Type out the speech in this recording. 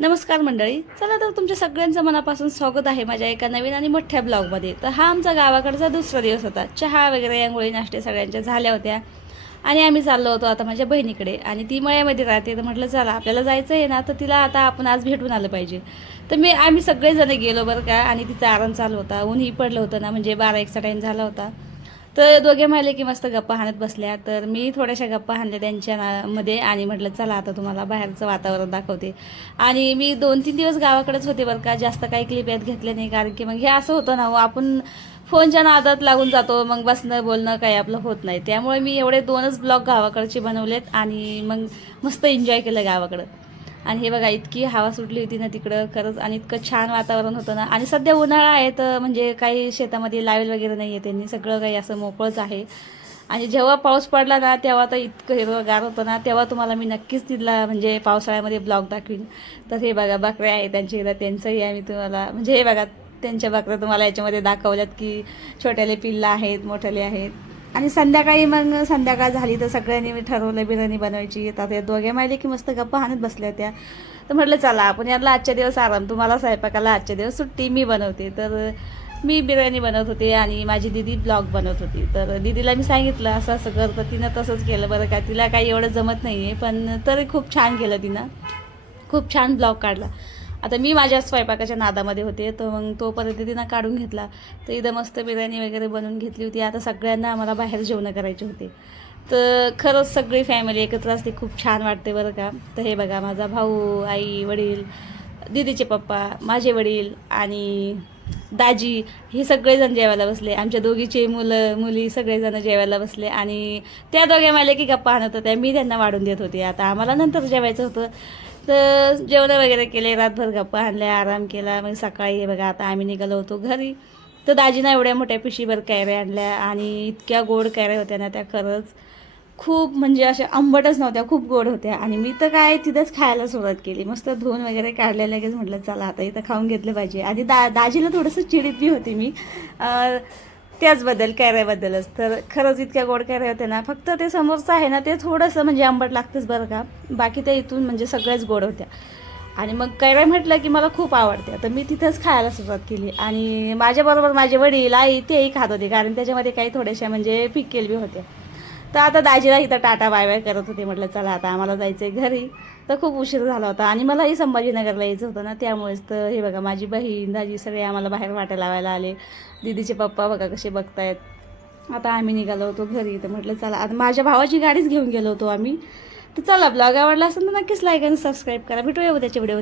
नमस्कार मंडळी, चला तर तुमच्या सगळ्यांचं मनापासून स्वागत आहे माझ्या एका नवीन आणि मोठ्या ब्लॉगमध्ये. तर हा आमचा गावाकडचा दुसरा दिवस होता. चहा वगैरे अंघोळी नाश्ते सगळ्यांच्या झाल्या होत्या आणि आम्ही चाललो होतो आता माझ्या बहिणीकडे. आणि ती मळ्यामध्ये राहते, तर म्हटलं चला आपल्याला जायचं आहे ना, तर तिला आता आपण आज भेटून आलं पाहिजे. तर आम्ही सगळेजण गेलो बरं का. आणि तिचा आराम चालू होता, ऊनही पडलं होतं ना, म्हणजे 12-1चा टाईम झाला होता. तर दोघे माहिले की मस्त गप्पा हाणत बसल्या. तर मी थोड्याशा गप्पा हाणल्या त्यांच्या मध्ये आणि म्हटलं चला आता तुम्हाला बाहेरचं वातावरण दाखवते. आणि मी 2-3 दिवस गावाकडेच होते बरं का. जास्त काही क्लिप यात घेतले नाही, कारण की मग हे असं होतं ना, आपण फोनच्या नादात लागून जातो, मग बसणं बोलणं काही आपलं होत नाही. त्यामुळे मी एवढे 2च ब्लॉग गावाकडचे बनवलेत आणि मग मस्त एन्जॉय केलं गावाकडं. आणि हे बघा, इतकी हवा सुटली होती ना तिकडं खरंच, आणि इतकं छान वातावरण होतं ना. आणि सध्या उन्हाळा आहे, तर म्हणजे काही शेतामध्ये लावेल वगैरे नाही आहे, त्यांनी सगळं काही असं मोकळंच आहे. आणि जेव्हा पाऊस पडला ना, तेव्हा तर इतकं हिरवंगार होतं ना, तेव्हा तुम्हाला मी नक्कीच तिथला म्हणजे पावसाळ्यामध्ये ब्लॉग दाखवीन. तर हे बघा, बकऱ्या आहे त्यांच्या इथं, त्यांचंही आम्ही तुम्हाला म्हणजे हे बघा, त्यांच्या बकऱ्या तुम्हाला याच्यामध्ये दाखवल्यात की छोट्याले पिल्लं आहेत, मोठ्याले आहेत. आणि संध्याकाळी मग संध्याकाळ झाली तर सगळ्यांनी मी ठरवलं बिर्याणी बनवायची. तर ते दोघे माहिले की मस्त गप्पा हाणत बसल्या होत्या. तर म्हटलं चला आपण यातला आजच्या दिवस आराम, तुम्हाला स्वयंपाकाला आजच्या दिवस सुट्टी, मी बनवते. तर मी बिर्याणी बनवत होते आणि माझी दीदी ब्लॉग बनवत होती. तर दीदीला मी सांगितलं असं असं कर, तर तिनं तसंच केलं बरं का. तिला काही एवढं जमत नाही आहे, पण तरी खूप छान केलं तिनं, खूप छान ब्लॉग काढला. आता मी माझ्या स्वयंपाकाच्या नादामध्ये होते, तर मग तोपर्यंत तिनं काढून घेतला. तर इथं मस्त बिर्याणी वगैरे बनवून घेतली होती. आता सगळ्यांना आम्हाला बाहेर जेवणं करायचे होते. तर खरंच सगळी फॅमिली एकत्र असते, खूप छान वाटते बरं का. तर हे बघा, माझा भाऊ, आई, वडील, दीदीचे पप्पा, माझे वडील आणि दाजी, हे सगळेजण जेवायला बसले. आमच्या दोघीचे मुलं मुली सगळेजण जेवायला बसले. आणि त्या दोघ्या मला की गप्पा आणत होत्या, मी त्यांना वाढून देत होते. आता आम्हाला नंतर जेवायचं होतं. तर जेवणं वगैरे केले, रातभर गप्पा आणल्या, आराम केला. मग सकाळी हे बघा, आता आम्ही निघालो होतो घरी. तर दाजीनं एवढ्या मोठ्या पिशीभर कैऱ्या आणल्या आणि इतक्या गोड कैऱ्या होत्या ना त्या, खरंच खूप म्हणजे अशा आंबटच नव्हत्या, खूप गोड होत्या. आणि मी तर काय तिथंच खायला सुरुवात केली, मस्त धुवून वगैरे काढल्या. लगेच म्हटलं चला आता इथं खाऊन घेतलं पाहिजे. आणि दाजीला थोडंसं चिडीतली होती मी त्याचबद्दल, कैऱ्याबद्दलच. तर खरंच इतक्या गोड कैऱ्या होत्या ना. फक्त ते समोरचं आहे ना, ते थोडंसं म्हणजे आंबट लागतंच बरं का. बाकी त्या इथून म्हणजे सगळ्याच गोड होत्या. आणि मग कैऱ्या म्हटलं की मला खूप आवडते, तर मी तिथंच खायला सुरुवात केली. आणि माझ्याबरोबर माझे वडील, आई तेही खात होते, कारण त्याच्यामध्ये काही थोड्याशा म्हणजे पिकेल बी होत्या. तर आता दाजीला इथं टाटा बाय बाय करत होते. म्हटलं चला आता आम्हाला जायचं आहे घरी. तर खूप उशीर झाला होता आणि मलाही संभाजीनगरला यायचं होतं ना, त्यामुळेच. तर हे बघा, माझी बहीण दाजी सगळे आम्हाला बाहेर वाटा लावायला आले. दीदीचे पप्पा बघा कसे बघतायत. आता आम्ही निघालो होतो घरी. तर म्हटलं चला, आता माझ्या भावाची गाडीच घेऊन गेलो होतो आम्ही. तर चला, ब्लॉग आवडला असेल तर नक्कीच लाईक आणि सबस्क्राईब करा. भेटूया उद्याच्या व्हिडिओ.